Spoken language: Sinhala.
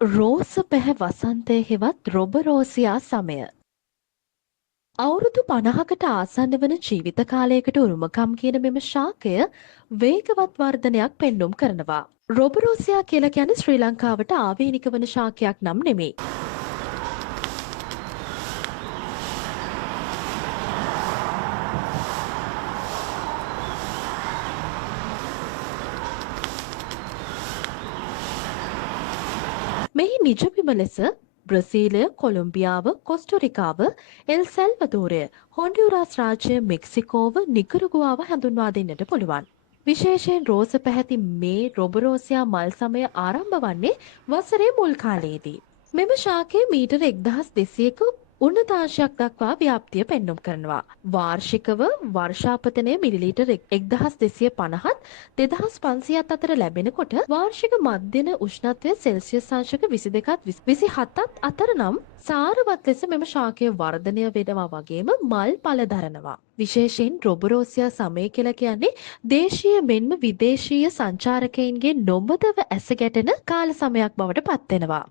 රෝස පැහැ වසන්තය හෙවත් රොබරෝසියා සමය. අවුරුදු 50කට ආසන්න වන ජීවිත කාලයකට උරුමකම් කියන මෙම ශාකය වේගවත් වර්ධනයක් පෙන්නුම් කරනවා. රොබරෝසියා කියලා කියන්නේ ශ්‍රී ලංකාවට ආවේනික වන ශාකයක් නම් නෙමෙයි. මෙහි නිජබිම ලෙස බ්‍රසීලය, කොලොම්බියාව, කොස්ටරිකාව, එල් සැල්වදෝරය, හොන්ඩුරාස් රාජ්‍ය, මෙක්සිකෝව, නිකරුගුවාව හඳුන්වා දෙන්නට පුළුවන්. විශේෂයෙන් රෝස පැහැති මේ රොබරෝසියා මල් සමය ආරම්භ වන්නේ වසරේ මුල් කාලයේදී. මෙම ශාකය මීටර 1200ක උන්නතාංශයක් දක්වා ව්‍යාප්තිය පෙන්නුම් කරනවා. වාර්ෂිකව වර්ෂාපතනය මිලිලීටර් 1250ත් 2500ත් අතර ලැබෙනකොට වාර්ෂික මධ්‍යන උෂ්ණත්වය සෙල්සියස් අංශක 22ත් 27ත් අතර නම් සාරවත් ලෙස මෙම ශාකය වර්ධනය වෙනවා වගේම මල් පල දරනවා. විශේෂයෙන් රොබරෝසියා සමය කියලා කියන්නේ දේශීය මෙන්ම විදේශීය සංචාරකයින්ගේ නොමදව ඇස ගැටෙන කාල සමයක් බවට පත්වෙනවා.